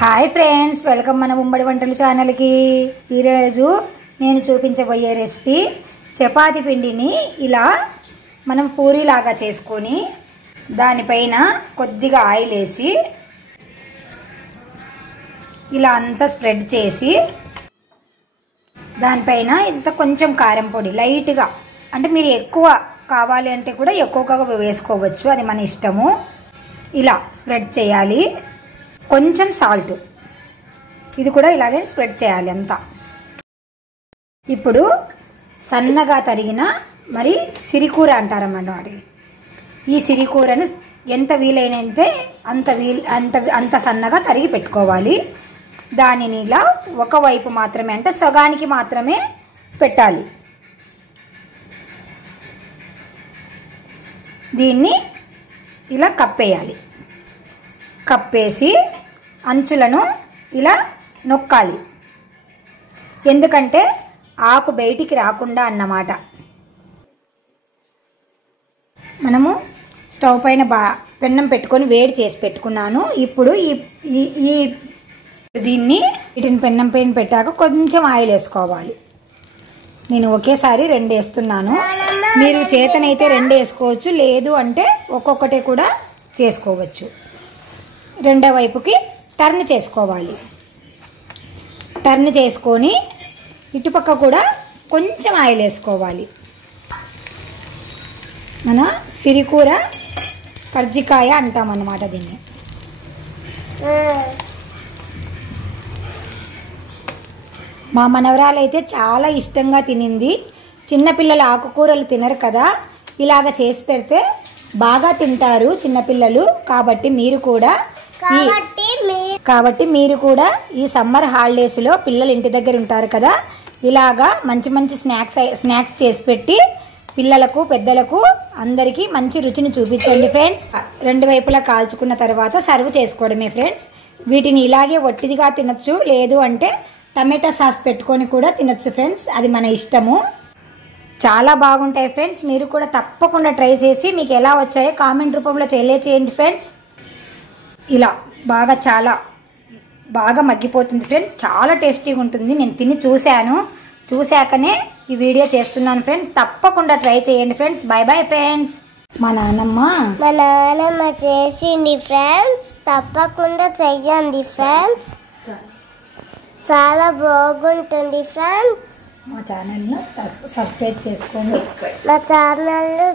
Hi friends, welcome మన ఉమ్మడి వంటల ఛానల్కి. ఈరోజు నేను చూపించబోయే రెసిపీ చపాతీ పిండిని ఇలా మనం పూరీలాగా చేసుకొని దానిపైన కొద్దిగా ఆయిల్ వేసి ఇలా అంతా స్ప్రెడ్ చేసి దానిపైన ఇంత కొంచెం కారం పొడి లైట్గా, అంటే మీరు ఎక్కువ కావాలి అంటే కూడా ఎక్కువగా వేసుకోవచ్చు, అది మన ఇష్టము. ఇలా స్ప్రెడ్ చేయాలి. కొంచెం సాల్ట్, ఇది కూడా ఇలాగే స్ప్రెడ్ చేయాలి అంతా. ఇప్పుడు సన్నగా తరిగిన మరి సిరికూర అంటారన్నమాట. ఈ సిరికూరను ఎంత వీలైనంతే అంత సన్నగా తరిగి పెట్టుకోవాలి. దానిని ఇలా ఒకవైపు మాత్రమే, అంటే సగానికి మాత్రమే పెట్టాలి. దీన్ని ఇలా కప్పేయాలి. కప్పేసి అంచులను ఇలా నొక్కాలి, ఎందుకంటే ఆకు బయటికి రాకుండా అన్నమాట. మనము స్టవ్ పైన పెన్నం పెట్టుకొని వేడి చేసి పెట్టుకున్నాను. ఇప్పుడు వీటిని పెన్నం పైన పెట్టాక కొంచెం ఆయిల్ వేసుకోవాలి. నేను ఒకేసారి 2 వేస్తున్నాను. మీరు చేతనైతే 2 వేసుకోవచ్చు, లేదు అంటే ఒక్కొక్కటే కూడా చేసుకోవచ్చు. రెండో వైపుకి టర్న్ చేసుకోవాలి. టర్న్ చేసుకొని ఇటుపక్క కూడా కొంచెం ఆయిల్ వేసుకోవాలి. మన సిరికూర కర్జికాయ అంటామన్నమాట దీన్ని. మా మనవరాలు అయితే చాలా ఇష్టంగా తినింది. చిన్నపిల్లలు ఆకుకూరలు తినరు కదా, ఇలాగ చేసి పెడితే బాగా తింటారు చిన్నపిల్లలు. కాబట్టి మీరు కూడా ఈ సమ్మర్ హాలిడేస్లో పిల్లలు ఇంటి దగ్గర ఉంటారు కదా, ఇలాగా మంచి మంచి స్నాక్స్ చేసి పెట్టి పిల్లలకు పెద్దలకు అందరికీ మంచి రుచిని చూపించండి ఫ్రెండ్స్. 2 వైపులా కాల్చుకున్న తర్వాత సర్వ్ చేసుకోవడమే ఫ్రెండ్స్. వీటిని ఇలాగే ఒట్టిదిగా తినచ్చు, లేదు అంటే టమాటా సాస్ పెట్టుకొని కూడా తినచ్చు ఫ్రెండ్స్, అది మన ఇష్టము. చాలా బాగుంటాయి ఫ్రెండ్స్. మీరు కూడా తప్పకుండా ట్రై చేసి మీకు ఎలా వచ్చాయో కామెంట్ రూపంలో తెలియచేయండి ఫ్రెండ్స్. ఇలా చాలా బాగా మగ్గిపోతుంది ఫ్రెండ్స్, చాలా టేస్టీగా ఉంటుంది. నేను తిని చూశాకనే ఈ వీడియో చేస్తున్నాను ఫ్రెండ్స్. తప్పకుండా ట్రై చేయండి ఫ్రెండ్స్. By bye friends. మా నానమ్మ చేసింది ఫ్రెండ్స్, తప్పకుండా చెయ్యండి ఫ్రెండ్స్, చాలా బాగుంటుంది ఫ్రెండ్స్. మా ఛానల్ను సబ్స్క్రైబ్ చేసుకోండి. మా ఛానల్ను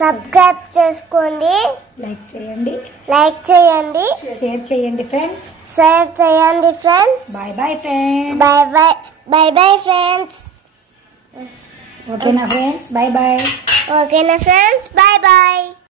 సబ్స్క్రైబ్ చేసుకోండి, లైక్ చేయండి, షేర్ చేయండి friends. By bye friends. By bye friends. ఓకేనా ఫ్రెండ్స్? By by. ఓకేనా ఫ్రెండ్స్? By by.